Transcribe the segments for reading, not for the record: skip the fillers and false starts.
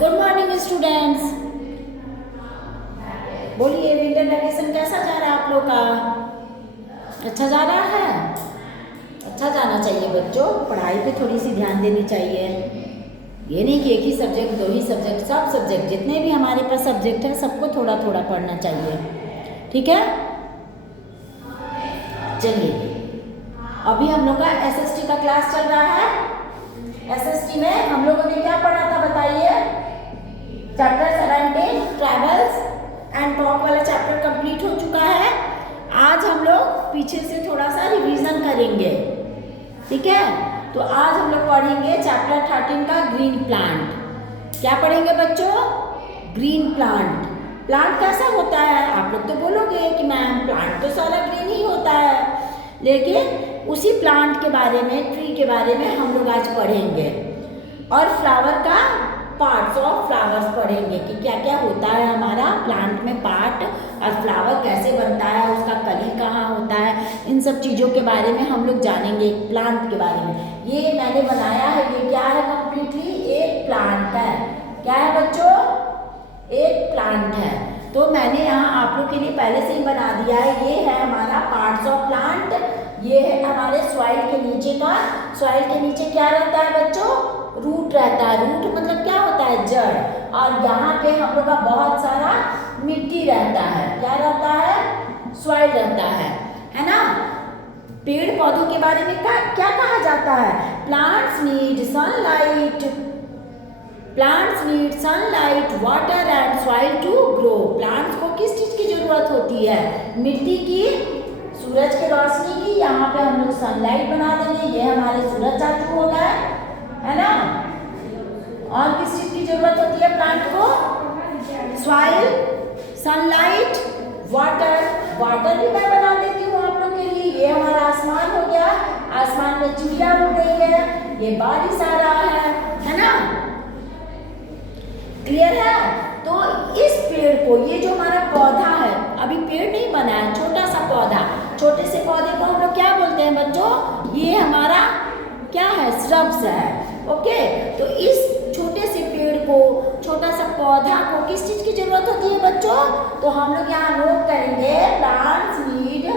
Good morning students. बोलिए winter vacation कैसा जा रहा है आप लोग का? अच्छा जा रहा है? अच्छा जाना चाहिए बच्चों, पढ़ाई पे थोड़ी सी ध्यान देनी चाहिए। ये नहीं कि एक ही सब्जेक्ट, दो ही सब्जेक्ट, सब सब्जेक्ट जितने भी हमारे पास सब्जेक्ट है सबको थोड़ा थोड़ा पढ़ना चाहिए, ठीक है? चलिए, अभी हम लोग का एसएसटी का क्लास चल रहा है। एसएसटी में हम लोगों ने क्या पढ़ा था बताइए? चैप्टर 17 ट्रैवल्स एंड टॉक वाला चैप्टर कंप्लीट हो चुका है। आज हम लोग पीछे से थोड़ा सा रिवीजन करेंगे, ठीक है? तो आज हम लोग पढ़ेंगे चैप्टर 13 का ग्रीन प्लांट। क्या पढ़ेंगे बच्चों? Green plant. प्लांट कैसा होता है? आप लोग तो बोलोगे कि मैम प्लांट तो सारा ग्रीन ही होता है, लेकिन उसी प्लांट के बारे में, ट्री के बारे में हम लोग आज पढ़ेंगे। और फ्लावर का पार्ट्स ऑफ फ्लावर्स पढ़ेंगे कि क्या क्या होता है हमारा प्लांट में पार्ट, और फ्लावर कैसे बनता है, उसका कली कहाँ होता है, इन सब चीज़ों के बारे में हम लोग जानेंगे प्लांट के बारे में। ये मैंने बनाया है, ये क्या है? कंप्लीटली एक प्लांट है। क्या है बच्चों? एक प्लांट है। तो मैंने यहाँ आप लोग के लिए पहले से ही बना दिया है। ये है हमारा पार्ट्स ऑफ प्लांट। ये है हमारे सॉइल के नीचे का। सॉइल के नीचे क्या रहता है बच्चों? रूट रहता है। रूट मतलब क्या होता है? जड़। और यहाँ पे हम लोग का बहुत सारा मिट्टी रहता है। क्या रहता है? सॉइल रहता है ना? पेड़ पौधों के बारे में क्या कहा जाता है? Plants need sunlight, plants need sunlight, water and soil to grow. Plants को किस चीज की जरूरत होती है? मिट्टी की, सूरज की रोशनी की। यहाँ पे हम लोग सनलाइट बना देंगे, ये हमारे सूरज चाचू हो गए, है ना? और किस चीज की जरूरत होती है प्लांट को? Soil, sunlight, water. वाटर भी मैं बना देती हूँ आप लोग के लिए। ये हमारा आसमान हो गया, आसमान में चिड़िया उड़ रही है, ये बारिश आ रहा है ना? क्लियर है? तो इस पेड़ को, ये जो हमारा पौधा है, अभी पेड़ नहीं बना है, छोटा सा पौधा, छोटे से पौधे को हम लोग क्या बोलते हैं बच्चों? ये हमारा क्या है? श्रब्स है। ओके, तो इस छोटे से पेड़ को, छोटा सा पौधा को किस चीज की जरूरत होती है बच्चों? तो हम लोग यहाँ नोट करेंगे, plants need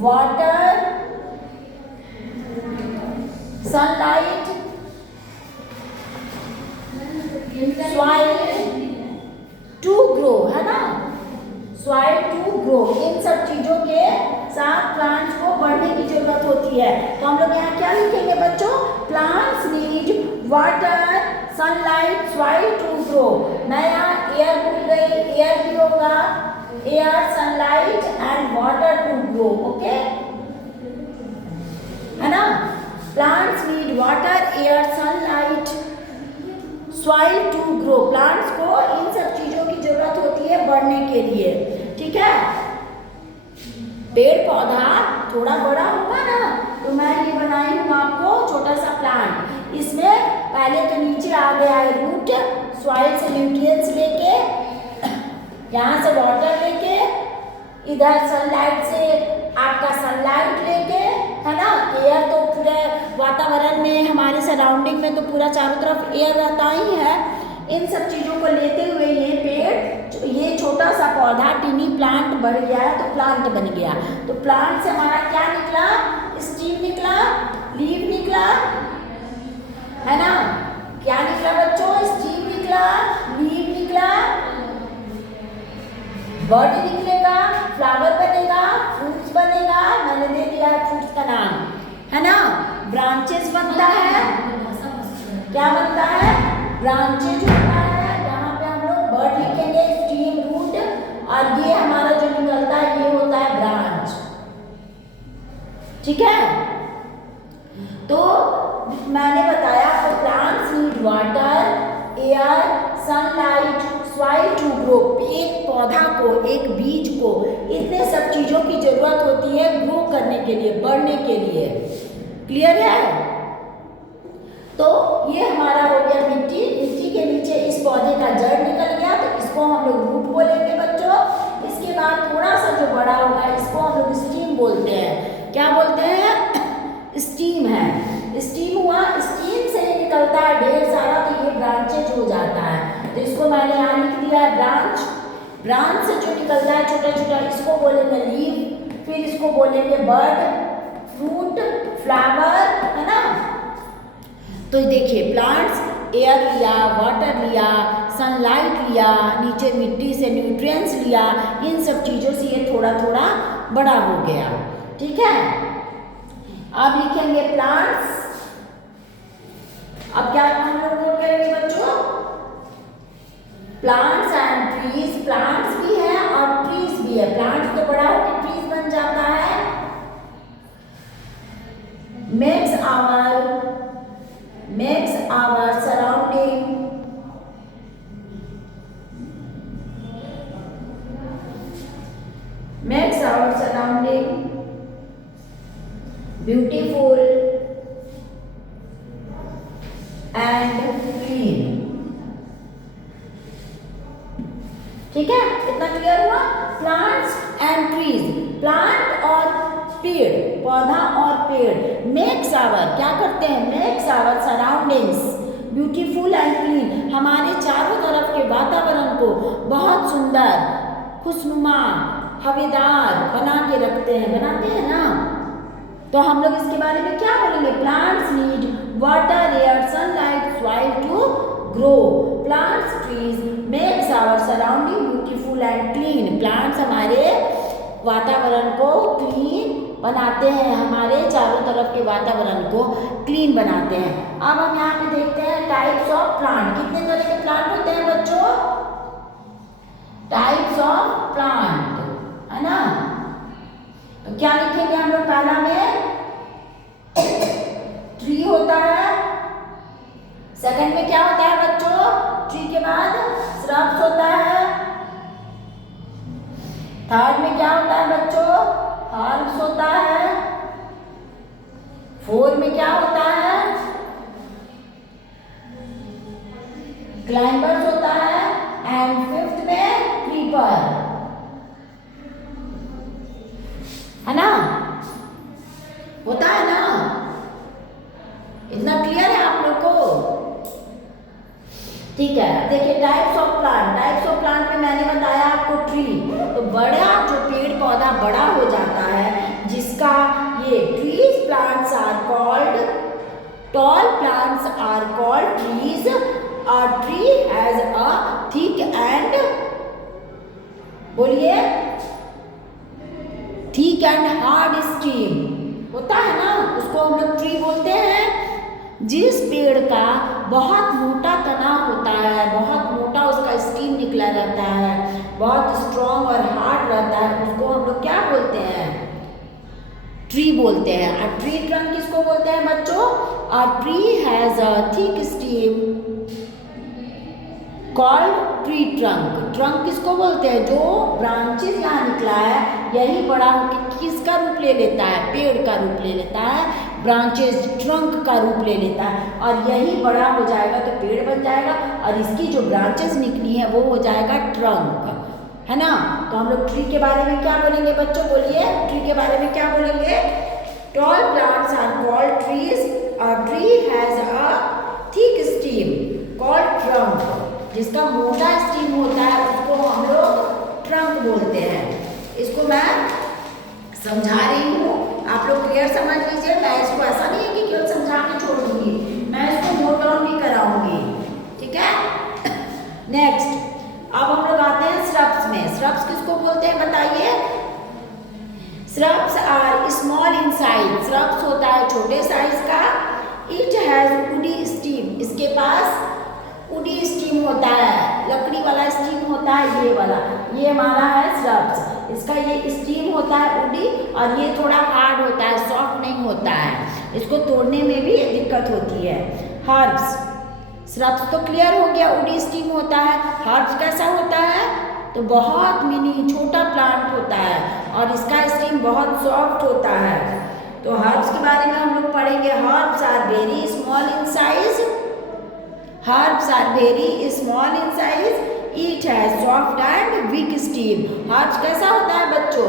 water, sunlight, soil to grow, है ना? Soil to grow. इन सब चीजों के साथ प्लांट्स को बढ़ने की जरूरत होती है। तो हम लोग यहाँ क्या लिखेंगे बच्चों? Plants need water, sunlight, soil to grow. मैं यहाँ एयर भूल गई, एयर भी होगा, air, sunlight and water to grow. Okay, है ना? Plants need water, air, sunlight, soil to grow. Plants को इन सब चीजों की जरूरत होती है बढ़ने के लिए, ठीक है? पेड़ पौधा थोड़ा बड़ा होगा ना, तो मैं ये बनाई हूँ आपको छोटा सा प्लांट। इसमें पहले तो नीचे आ गया है रूट, सॉइल से न्यूट्रिएंट्स लेके, यहाँ से वाटर लेके, इधर सनलाइट से आपका सनलाइट लेके, है ना? एयर तो पूरे वातावरण में, हमारे सराउंडिंग में तो पूरा चारों तरफ एयर रहता ही है। इन सब चीज़ों को लेते हुए ये पेड़, ये छोटा सा पौधा टिनी प्लांट बढ़ गया है, तो प्लांट बन गया। तो प्लांट से हमारा क्या निकला? स्टीम निकला, लीव निकला, है ना? क्या निकला बच्चों? स्टीम निकला, लीव निकला, बॉडी निकलेगा, फ्लावर बनेगा, फ्रूट्स बनेगा। मैंने दे दिया है फ्रूट्स का नाम, है ना? ब्रांचेस बनता है। क्या बनता है? ब्रांचेज होता है। यहाँ पे हम लोग बर्ड लिखेंगे, स्टीम, रूट, और ये हमारा जो निकलता है ये होता है ब्रांच, ठीक है? तो मैंने बताया तो plants need water, air, sunlight, soil to grow. एक पौधा को, एक बीज को इतने सब चीजों की जरूरत होती है ग्रो करने के लिए, बढ़ने के लिए। क्लियर है? तो ये हमारा हो गया मिट्टी। मिट्टी के नीचे इस पौधे का जड़ निकल गया, तो इसको हम लोग रूट बोलेंगे बच्चों। इसके बाद थोड़ा सा जो बड़ा होगा इसको हम लोग स्टीम बोलते हैं। क्या बोलते हैं? मैंने यहाँ लिख दिया है ब्रांच। ब्रांच से जो निकलता है छोटा छोटा, इसको बोलेंगे लीफ, फिर इसको बोलेंगे बर्ड, फ्रूट, फ्लावर, है ना। तो देखिए प्लांट्स एयर लिया, वाटर लिया, सनलाइट लिया, नीचे मिट्टी से न्यूट्रिएंट्स लिया, इन सब चीज़ों से ये थोड़ा थोड़ा बड़ा हो गया। ठीक है, अब लिखेंगे प्लांट्स। अब क्या हम लोग नोट करेंगे बच्चों, प्लांट्स एंड ट्रीज। प्लांट्स भी है और ट्रीज भी है। प्लांट्स तो बड़ा होकर ट्रीज बन जाता है। makes our surrounding beautiful and clean। ठीक है, इतना क्लियर हुआ। प्लांट्स एंड ट्रीज, प्लांट और पेड़, पौधा और पेड़ मेक्स आवर, क्या करते हैं, makes our surroundings beautiful and clean, हमारे चारों तरफ के वातावरण को बहुत सुंदर, खुशनुमा, हवेदार बना के रखते हैं, बनाते हैं ना। तो हम लोग इसके बारे में क्या बोलेंगे, plants need water, air, sunlight, soil to grow. Plants trees makes our surrounding beautiful and clean. Plants हमारे वातावरण को क्लीन बनाते हैं, हमारे चारों तरफ के वातावरण को क्लीन बनाते हैं। अब हम यहाँ पे देखते हैं टाइप्स ऑफ प्लांट। कितने तरह के प्लांट होते हैं बच्चों, टाइप्स ऑफ प्लांट, है ना। तो क्या लिखेंगे हम लोग, पहला में ट्री होता है। सेकंड में क्या होता है बच्चों, ट्री के बाद श्रब्स होता है। थर्ड में क्या होता है बच्चों, हर्ब्स होता है। फोर्थ में क्या होता है, क्लाइंबर्स होता है। एंड फिफ्थ में क्रीपर, है ना, होता है ना। इतना क्लियर है आप लोग को, ठीक है। देखिए types of plant, types of plant में मैंने बताया आपको ट्री, तो बड़ा जो पेड़ पौधा बड़ा हो जाता है, जिसका ये trees plants are called, tall plants are called trees. A tree has a thick and, बोलिए, थिक एंड हार्ड स्टीम, होता है ना, उसको हम लोग ट्री बोलते हैं। जिस पेड़ का बहुत मोटा तना होता है, बहुत मोटा उसका स्टीम निकला रहता है, बहुत स्ट्रॉन्ग और हार्ड रहता है, उसको हम लोग क्या बोलते हैं, ट्री बोलते हैं। और ट्री ट्रंक किसको बोलते हैं बच्चों, अ tree has a thick stem called tree trunk. Trunk किसको बोलते हैं, जो ब्रांचेस यहाँ निकला है यही बड़ा होकर किसका रूप ले लेता है, पेड़ का रूप ले लेता है, ब्रांचेस ट्रंक का रूप ले लेता है, और यही बड़ा हो जाएगा तो पेड़ बन जाएगा, और इसकी जो ब्रांचेस निकली है वो हो जाएगा ट्रंक, है ना। तो हम लोग ट्री के बारे में क्या बोलेंगे बच्चों, बोलिए, ट्री के बारे में क्या बोलेंगे, tall plants are called trees. A tree has a thick stem called trunk, जिसका मोटा स्टीम होता है उसको हम लोग ट्रंक बोलते हैं। इसको मैं समझा रही हूँ, आप लोग क्लियर समझ लीजिए। मैं इसको ऐसा नहीं है कि केवल समझा के छोड़ दूंगी, मैं इसको नोट डाउन भी कराऊंगी, ठीक है। नेक्स्ट अब हम लोग आते हैं श्रब्स में। श्रब्स किसको बोलते हैं बताइए, shrubs are small in size. श्रब्स होता है छोटे साइज का। इट हैज वुडी स्टीम, इसके पास वुडी स्टीम होता है, लकड़ी वाला स्टीम होता है, ये वाला, ये हमारा है श्रब्स। इसका ये स्टीम होता है वुडी, और ये थोड़ा हार्ड होता है, सॉफ्ट नहीं होता है, इसको तोड़ने में भी दिक्कत होती है। हर्ब्स, श्रब्स तो क्लियर हो गया, वुडी स्टीम होता है। हर्ब्स कैसा होता है, तो बहुत मिनी छोटा प्लांट होता है, और इसका स्टीम बहुत सॉफ्ट होता है। तो हर्ब्स के बारे में हम लोग पढ़ेंगे। Herbs are very small in size, herbs are very small in size, it has soft and weak steam। herbs कैसा होता है बच्चों,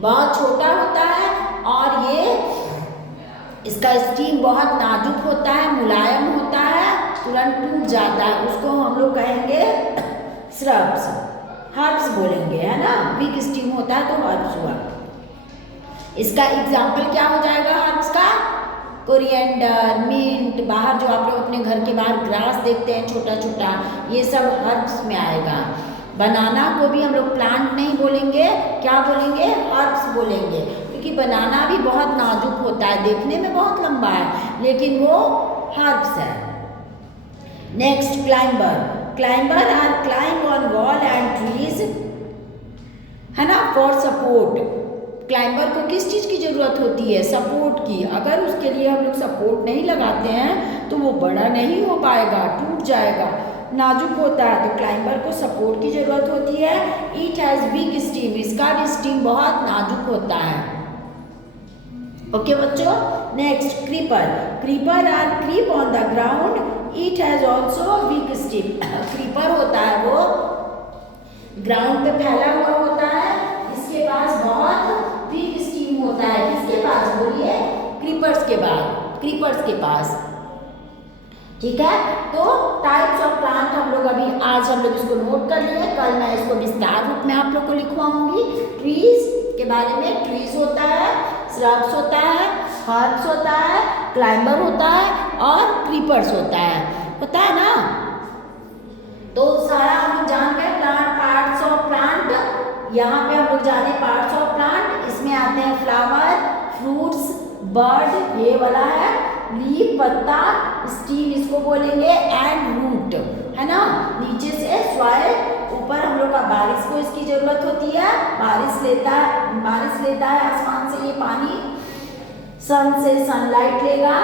बहुत छोटा होता है, और ये इसका स्टीम बहुत नाजुक होता है, मुलायम होता है, तुरंत टूट जाता है, उसको हम लोग कहेंगे श्रब्स, हर्ब्स बोलेंगे, है ना। वीक स्टीम होता है तो हर्ब्स हुआ। इसका एग्जाम्पल क्या हो जाएगा हर्ब्स का? कोरिएंडर, मिंट, बाहर जो आप लोग अपने घर के बाहर ग्रास देखते हैं छोटा छोटा, ये सब हर्ब्स में आएगा। बनाना को भी हम लोग प्लांट नहीं बोलेंगे, क्या बोलेंगे? हर्ब्स बोलेंगे, क्योंकि बनाना भी बहुत नाजुक होता है, देखने में बहुत लंबा है लेकिन वो हर्ब्स है। Next climber. Climber are climb on wall and trees, है ना, फॉर सपोर्ट। क्लाइंबर को किस चीज़ की ज़रूरत होती है? सपोर्ट की। अगर उसके लिए हम लोग सपोर्ट नहीं लगाते हैं तो वो बड़ा नहीं हो पाएगा, टूट जाएगा, नाजुक होता है। तो क्लाइंबर को सपोर्ट की ज़रूरत होती है। इट हैज़ वीक स्टीम, इसका भी स्टीम बहुत नाजुक होता है। ओके बच्चों। Next creeper. Creeper are creep on the ground, it has also weak stem. Creeper होता है वो ग्राउंड पे फैला हुआ होता है, इसके पास बहुत वीक स्टीम होता है। किसके पास बोलिए? क्रीपर्स के बाद, क्रीपर्स के पास। ठीक है, तो टाइप्स ऑफ प्लांट हम लोग अभी आज हम लोग इसको नोट कर लिए, कल मैं इसको विस्तार रूप में आप लोग को लिखवाऊंगी। ट्रीज के बारे में, ट्रीज होता है, श्रब्स होता है, हर्ब्स होता है, क्लाइंबर होता है और क्रीपर्स होता है ना। तो सारा हम लोग जान गए प्लांट, पार्ट्स ऑफ प्लांट। यहाँ पे हम लोग जाने पार्ट्स ऑफ प्लांट, इसमें आते हैं फ्लावर, फ्रूट्स, बर्ड, ये वाला है, लीफ पत्ता, स्टीम इसको बोलेंगे, एंड रूट, है ना। नीचे से सॉइल, ऊपर हम लोग का बारिश को इसकी जरूरत होती है, बारिश लेता है आसमान से ये पानी, सन से सनलाइट लेगा,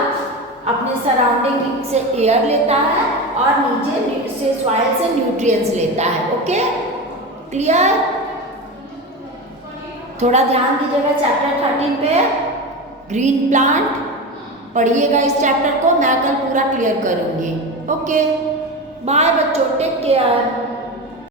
अपने सराउंडिंग से एयर लेता है और नीचे से सॉइल से न्यूट्रिएंट्स लेता है। Okay, clear? थोड़ा ध्यान दीजिएगा चैप्टर 13 पे, ग्रीन प्लांट पढ़िएगा इस चैप्टर को, मैं कल पूरा क्लियर करूंगी। ओके, बाय बच्चों, टेक केयर।